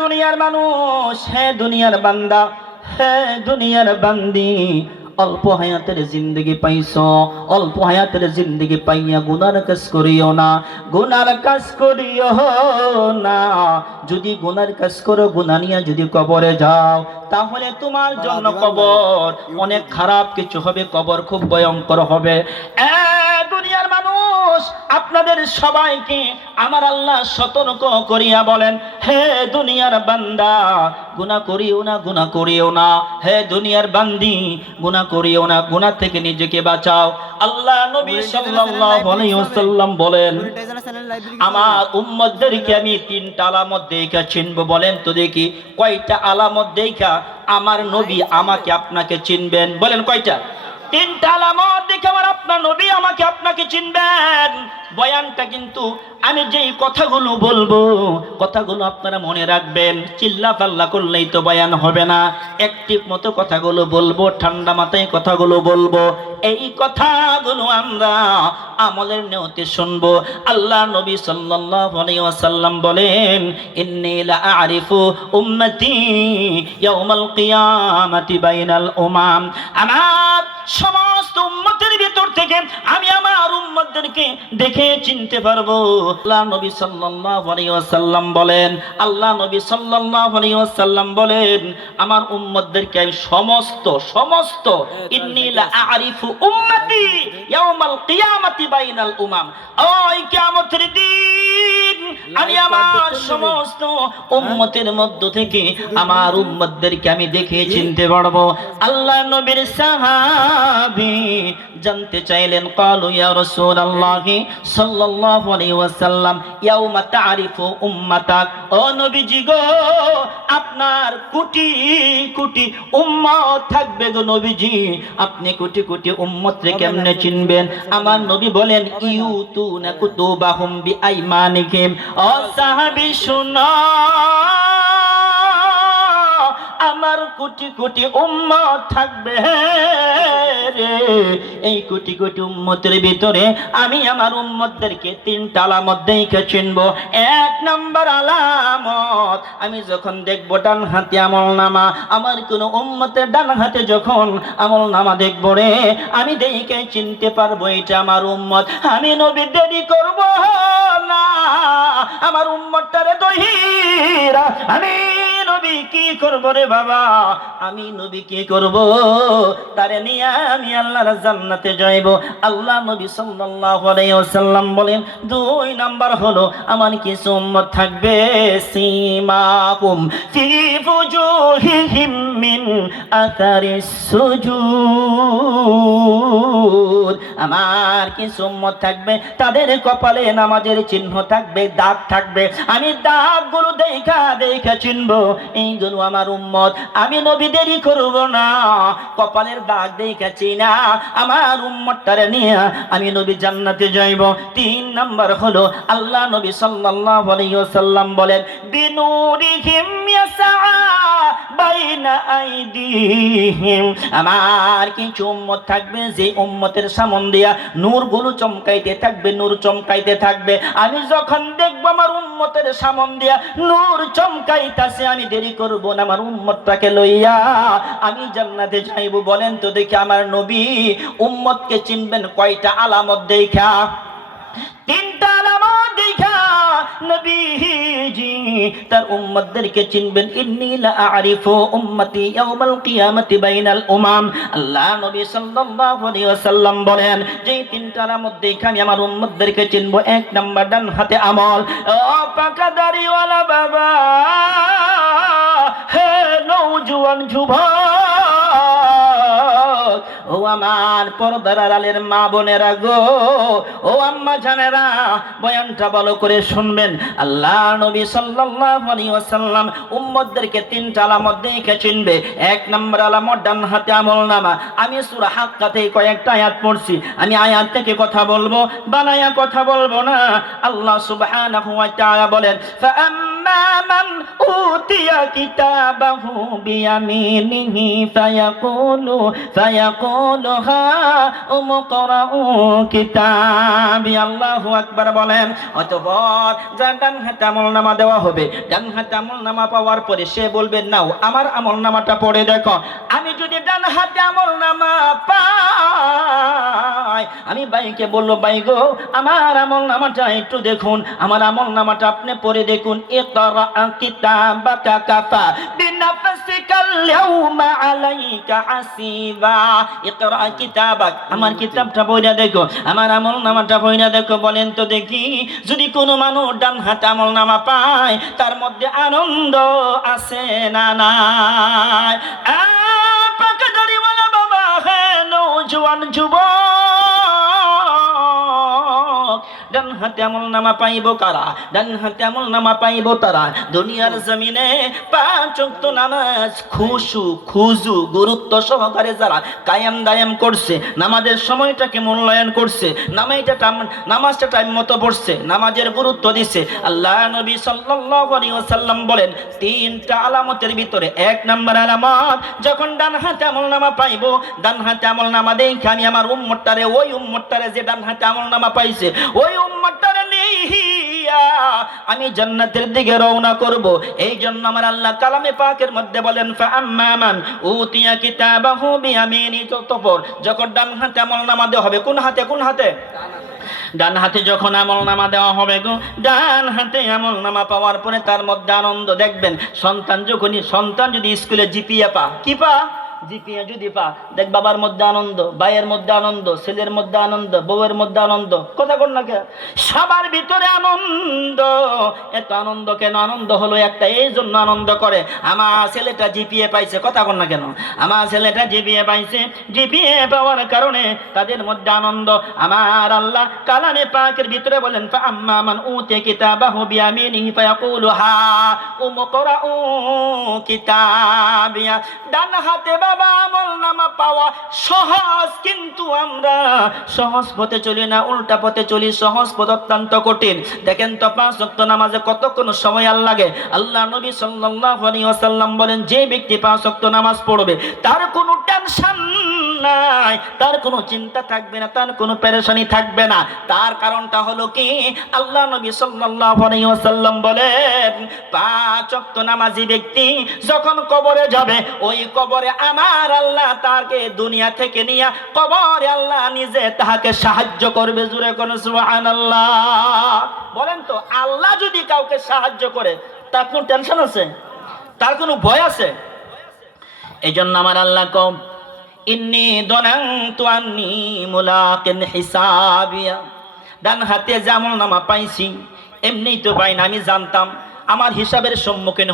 দুনিয়ার মানুষ হে দুনিয়ার বান্দা হে দুনিয়ার বান্দি অল্প হায়াতের জিন্দগি পাইছ অল্প হায়াতের জিন্দগি পাইয়া গুনার কাজ করিও না গুনার কাজ করিও না। যদি গুনার কাজ করো গুনা নিয়ে যদি কবরে যাও তাহলে তোমার জন্য কবর অনেক খারাপ কিছু হবে কবর খুব ভয়ঙ্কর হবে। আপনাদের সবাইকে আমার আল্লাহ সতর্ক করিয়া বলেন হে দুনিয়ার বান্দা গুনাহ করিও না গুনাহ করিও না। হে দুনিয়ার বান্দি গুনাহ করিও না গুনাহ থেকে নিজেকে বাঁচাও। আল্লাহ নবী সাল্লাল্লাহু আলাইহি ওয়াসাল্লাম বলেন আমার উম্মতদেরকে আমি তিনটা আলামত দেখা চিনব বলেন তো দেখি কয়টা আলামত দেখা আমার নবী আমাকে আপনাকে চিনবেন? বলেন কয়টা? তিনটা আলামত দেখে আমার আপনার নবী আমাকে আপনাকে চিনবেন। বয়ানটা কিন্তু আমি যেই কথাগুলো বলব, কথাগুলো আপনারা মনে রাখবেন। চিল্লা পাল্লা করলেই তো বয়ান হবে না। একটিভ মতো কথাগুলো বলব, ঠান্ডা মাথায় কথাগুলো বলব। এই কথাগুলো আমরা আমলের নিয়তে শুনব। আল্লাহ নবী সাল্লাল্লাহু আলাইহি ওয়াসাল্লাম বলেন, ইন্নী লা আরিফু উম্মতি ইয়াউমাল কিয়ামাতি বাইনাল উমাম। আমার সমস্ত উম্মতের ভিতর থেকে আমি আমার উম্মতদেরকে দেখে চিনতে পারব। আল্লাহ নবী সাল্লাল্লাহু আলাইহি ওয়াসাল্লাম বলেন, আল্লাহ নবী সাল্লাল্লাহু আলাইহি ওয়াসাল্লাম বলেন, আমার উম্মতদেরকে আমি সমস্ত সমস্ত, ইন্নী লা আরিফু উম্মতি ইয়াউমাল কিয়ামাতি বাইনাল উমাম। ওই কিয়ামতের দিন আমি আমার সমস্ত উম্মতের মধ্য থেকে আমার উম্মতদেরকে আমি দেখে চিনতে পারব। আল্লাহ নবীর সাহাবী জানতে চাইলেন কালু ইয়া রাসূলুল্লাহ সাল্লাল্লাহু আলাইহি ওয়াসাল্লাম ইয়াউমা তারিফু উম্মাতাক? ও নবীজি গো আপনার কোটি কোটি উম্মত থাকবে গো নবীজি। আপনি কোটি কোটি উম্মত রে কেমনে চিনবেন? আমার নবী বলেন ইউতুনা কুতুবাহুম বিআইমানিহিম ও সাহাবী শুনো। আমার কোটি কোটি উম্মত থাকবে। রে এই কোটি কোটি উম্মতের ভিতরে আমি আমার উম্মতদেরকে তিনটা আলামত দেখে চিনব। এক নম্বর আলামত, আমি যখন দেখব ডান হাতে আমল নামা আমার কোন উম্মতের ডান হাতে যখন আমল নামা দেখব রে, আমি দেখে চিনতে পারব এটা আমার উম্মত। আমি নবী দেরি করব না, আমার উম্মতটারে দহিরা, আমি নবী কি করব রে বাবা? আমি নবী কি করব? তারে নিয়ে আমি আল্লাহর জান্নাতে যাইব। আল্লাহ নবী সাল্লাল্লাহু আলাইহি ওয়াসাল্লাম বলেন, দুই নাম্বার হলো, আমার কিছু উম্মত থাকবে, সীমাকুম ফি ফুজুহিহিম মিন আথারিস সুজুদ। আমার কিছু উম্মত থাকবে, তাদের কপালে নামাজের চিহ্ন থাকবে, দাগ থাকবে। আমি দাগগুলো দেখা দেখা চিনবো। এইগুলো আমার উম্মত। আমি নবী দেরি করব না। কপালের দাগ দেখেছি না। আমার উম্মতটারে নিয়ে আমি নবী জান্নাতে যাইব। তিন নাম্বার হলো, আল্লাহ নবী সাল্লাল্লাহু আলাইহি ওয়াসাল্লাম বলেন, বিনুরিহিম ইয়াসআ। বাইনা আইদিহিম। আমার কিছু উম্মত থাকবে, যে উম্মতের সামন দিয়া নূরগুলো চমকাইতে থাকবে, নূর চমকাইতে থাকবে। আমি যখন দেখব আমার উম্মতের সামন দিয়া নূর চমকাইতাছে, আমি দেরি করব না আমার উম্মতটাকে লইয়া। আমি জান্নাতে যাইব, বলেন তো দেখি আমার নবী উম্মতকে চিনবেন কয়টা আলামত দেখা আলামত দেখা নবীজি, তার চিনবেন আরিফু উম্মতি ইয়াউমাল কিয়ামাতি বাইনাল উমাম। আল্লাহ নবী সাল্লাল্লাহু আলাইহি ওয়াসাল্লাম বলেন যে তিনটা আলামত দেখে আমি আমার উম্মতদেরকে চিনব, এক নাম্বার ডান হাতে আমল। ও পাকা দাড়িওয়ালা বাবা, হে নৌজুয়ান যুবক ও আমার পর্দার আলের মা বোনেরা গো, ও আম্মা জানেরা, বয়ানটা ভালো করে শুনবেন। আল্লাহ নবী সাল্লাল্লাহু আলাইহি ওয়াসাল্লাম উম্মতদেরকে তিনটা আলামত দেখে চিনবে। এক নম্বর আলামত ডান হাতে আমলনামা। আমি সূরা হাক্কা থেকে কয়েকটা আয়াত পড়ছি। আমি আয়াত থেকে কথা বলব, বানায়া কথা বলব না। আল্লাহ সুবহানাহু ওয়া তাআলা বলেন ফাআম্মা মান উ كتابه بيمينه فيقول فيقول هاؤم اقرءوا كتابي الله أكبر বলেন অতঃপর যার ডান হাতে আমল নামা দেওয়া হবে ডান হাতে আমল নামা পাওয়ার পরে সে বলবে নাও আমার আমল নামাটা পড়ে দেখো আমি যদি ডান হাতে আমল নামা পাই আমি বাইকে বললো বাই গো আমার আমল নামাটা একটু দেখুন আমার আমল নামাটা আপনি পড়ে দেখুন ইকরা কিতাবাকা কাফা বিনাফসিকাল ইয়াউমা আলাইকা হাসিবা ইকরা কিতাবাক আমার কিতাবটা পড়ে দেখো আমার আমল নামাটা পড়ে দেখো বলেন তো দেখি যদি কোনো মানুষ ডান হাতে আমল নামা পায় তার মধ্যে আনন্দ আছে না নাই? পাকা দাড়িওয়ালা বাবা হ্যাঁ নৌজওয়ান যুবক হাতে আমল নামা পাইব কারা? ডান হাতে আমল নামা পাইব তারা। দুনিয়ার জমিনে পাঁচ ওয়াক্ত নামাজ খুশু, খুজু, গুরুত্ব সহকারে যারা কায়াম দায়াম করছে, নামাজের সময়টাকে মূল্যায়ন করছে নামাইটা নামাজটা টাইম মতো পড়ছে, নামাজের গুরুত্ব দিছে। আল্লাহ নবী সাল্লাল্লাহু আলাইহি ওয়াসাল্লাম বলেন, তিনটা আলামতের ভিতরে এক নাম্বার আলামত, যখন ডান হাতে আমল নামা পাইবো, ডান হাতে আমল নামা দেখে আমি আমার উম্মতটারে, ওই উম্মতটারে যে ডান হাতে আমল নামা পাইছে, ওই নিয়া আমি জান্নাতের দিকে রওনা করব। এই জন্য আমার আল্লাহ কালামে পাকের মধ্যে বলেন ফাআম্মামান উতিয়া কিতাবাহু বিয়ামিনি ততপর যখন ডান হাতে আমল নামা দেওয়া হবে, কোন হাতে কোন হাতে? ডান হাতে যখন আমল নামা দেওয়া হবে গো, ডান হাতে আমল নামা পাওয়ার পরে তার মধ্যে আনন্দ দেখবেন। সন্তান যখনই, সন্তান যদি স্কুলে জিপিএ পা, কি পা? জিপিএ যদি পা, দেখ বাবার মধ্যে আনন্দ, ভাইয়ের মধ্যে আনন্দ, ছেলের মধ্যে আনন্দ, বউয়ের মধ্যে আনন্দ, কথা কর না সবার ভিতরে আনন্দ। এত আনন্দ কেন? আনন্দ হলো একটা, এই জন্য আনন্দ করে। আমার ছেলেটা জিপিএ পাইছে, কথা কর না কেন? আমার ছেলেটা জিপিএ পাইছে, জিপিএ পাওয়ার কারণে তাদের মধ্যে আনন্দ। আমার আল্লাহ কালামে পাকের ভিতরে বলেন আম্মা মান উতে কিতাবাহু বিয়ামিনিহি ফায়াকুলু হা, উমকরাউ কিতাবিয়া। ডান হাতে বাবা আমল নামা পাওয়া সহজ, কিন্তু আমরা সহজ পথে চলি না, উল্টা পথে চলি, সহজ পথ অত্যন্ত কঠিন। দেখেন তো পাঁচ রক্ত নামাজে কতক্ষণ সময় আর লাগে? আল্লাহ নবী সাল্লাল্লাহু আলাইহি ওয়াসাল্লাম বলেন, যে ব্যক্তি পাঁচ রক্ত নামাজ পড়বে, তার কোনো নাই। তার কোনো চিন্তা থাকবে না, তার কোনো পেরেশানি থাকবে না। তার কারণটা হলো কি? আল্লাহ নবী ওয়াসাল্লাম বলেন, পাঁচ নামাজি ব্যক্তি যখন কবরে যাবে, ওই কবরে আমার আল্লাহ তাকে দুনিয়া থেকে নিয়ে কবরে আল্লাহ নিজে তাহাকে সাহায্য করবে জুড়ে সুবহানাল্লাহ। বলেন তো, আল্লাহ যদি কাউকে সাহায্য করে, তার কোনো টেনশন আছে? তার কোনো ভয় আছে? এই জন্য আমার আল্লাহ কম ইন্নি হিসাবিয়া। ডান হাতে যেমন নামা পাইছি, এমনিই তো পাই না, আমি জানতাম। আমার হিসাবের সম্মুখীন